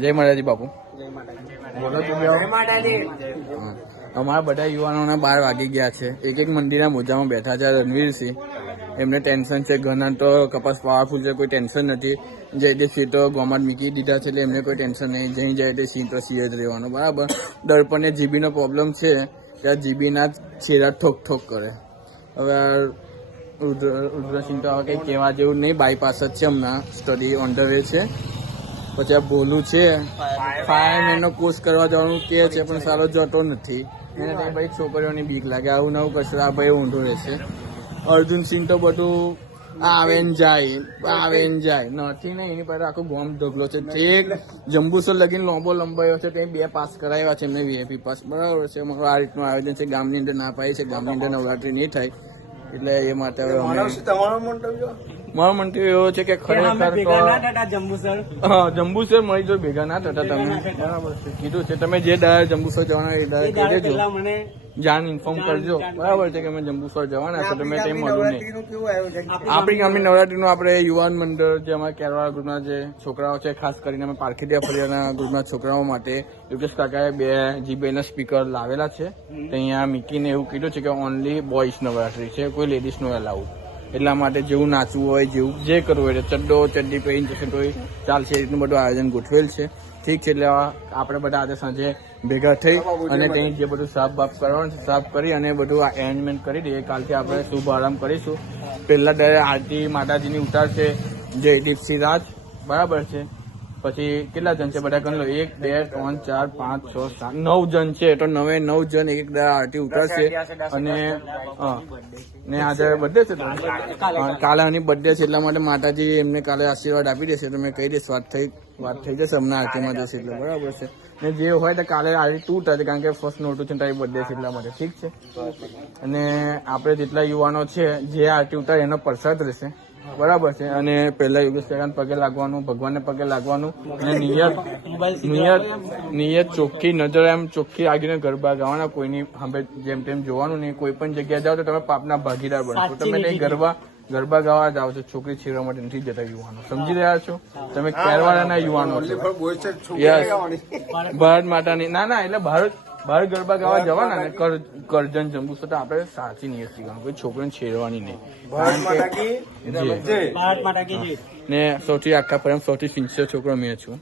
જય માતાજી બાપુ. જય માતાજી. બોલો અમારા બધા યુવાનોના 12 વાગી ગયા છે. એક એક મંદિરના મોજામાં બેઠા છે. રણવીરસિંહ એમને ટેન્શન છે. ઘણા તો કપાસ પાવરફુલ છે, કોઈ ટેન્શન નથી. જે સિંહ તો ગોમાત મૂકી દીધા છે એટલે એમને કોઈ ટેન્શન નહીં. જઈ જાય તે સિંહ તો સિંહ જ રહેવાનો. બરાબર. દર્પણને જીબીનો પ્રોબ્લેમ છે ત્યાં જીબીના છેડા ઠોક ઠોક કરે. હવે રુદ્રસિંહ તો હવે કંઈ કહેવા જેવું નહીં. બાયપાસ જ છે, હમણાં સ્ટડી ઓન ધ વે છે. પછી આ ભોલું છે, ફાયરમેનનો કોર્સ કરવા જવાનું કહે છે પણ સારો જતો નથી. એને ભાઈ છોકરીઓની બીક લાગે. આવું નવું કશું આ ભાઈ ઊંધો રહેશે. અર્જુનસિંહ તો બધું આવે ને જાય નથી ને એની પાસે આખો ગોમ ઢગલો છે. ઠીક જંબુસર લગીને લોબો લંબાયો છે. કંઈ 2 પાસ કરાવ્યા છે એમને વીઆઈપી પાસ. બરાબર છે. અમારું આ રીતનું આયોજન છે. ગામની અંદર ના પાડી છે. ગામની અંદર નવરાત્રી નહીં થાય એટલે એ માટે મારો મંતવ્ય એવો છે કે ખરેખર જંબુસર મળી જો ભેગા ના થતા તમે. બરાબર છે. કીધું છે તમે જે દાડે જંબુસર જવાના એ દાડે કહી દેજો, જાણ ઇન્ફોર્મ કરજો. બરાબર છે કે અમે જંબુસર જવાના છો. તમે ટાઈમ મળ્યું નહીં. આપણી ગામની નવરાત્રીનું આપણે યુવાન મંડળ જે અમારા કેરવાળા ગ્રુપના જે છોકરાઓ છે, ખાસ કરીને અમે પારખીડિયા ફળિયાના ગ્રુપના છોકરાઓ માટે યોગેશ કાકાએ 2 GB સ્પીકર લાવેલા છે. તો અહીંયા મીકીને એવું કીધું છે કે ઓનલી બોયઝ નવરાત્રી છે, કોઈ લેડીઝ નો એલાઉડ. એટલા માટે જેવું નાચવું હોય, જેવું જે કરવું હોય ચડ્ડો ચડ્ડી પહેરીને જશે તો ચાલશે. એ રીતનું બધું આયોજન ગોઠવેલ છે. ઠીક છે. એટલે આપણે બધા આજે સાંજે ભેગા થઈ અને ત્યાં જે બધું સાફ બાફ કરવાનું છે સાફ કરી અને બધું એરેન્જમેન્ટ કરી દઈએ. કાલથી આપણે શુભ આરંભ કરીશું. પહેલા ડાયરે આરતી માતાજીની ઉતારશે જયદીપસિંહ રાજ. બરાબર છે. પછી કેટલા જણ છે બધા ગણ લો. 1 2 3 4 5 6 7 9 જણ છે. તો 9 જણ એક આરતી ઉતારશે. અને ને આજે બર્થડે છે, કાલે આની બર્થડે છે એટલા માટે માતાજી એમને કાલે આશીર્વાદ આપી દેશે. તો મેં કહી દઈશ વાત થઈ જશે. હમણાં આરતીમાં જશે એટલે બરાબર છે. ને જે હોય તો કાલે આરતી તૂટ હશે કારણ કે ફર્સ્ટ નોટું છે તારી બર્થડે છે એટલા માટે. ઠીક છે. અને આપણે જેટલા યુવાનો છે જે આરતી ઉતારે એનો પ્રસાદ રહેશે. બરાબર છે. અને પહેલા યોગેશ કાકાને પગે લાગવાનું, ભગવાનને પગે લાગવાનું અને નિયત ચોખ્ખી નજર એમ ચોખ્ખી આગીને ગરબા ગાવાના. કોઈની સામે જેમ તેમ જોવાનું નહીં. કોઈ પણ જગ્યાએ જાઓ તો તમે પાપના ભાગીદાર બનશો. તમે નહીં ગરબા ગાવા જાઓ છો, છોકરી છેડવા માટે નથી જતા યુવાનો. સમજી રહ્યા છો તમે? કેરવાડાના યુવાનો છો. યસ, ભારત માતાની ના એટલે ભારત ગરબા ગાવા જવાના ને કરજણ જંબુસર તો આપણે સાચી નિયત શીખવાનું. કોઈ છોકરીને છેડવાની નહીં. ને સૌથી આખા પર સૌથી સિન્સિયર છોકરો મેં છું.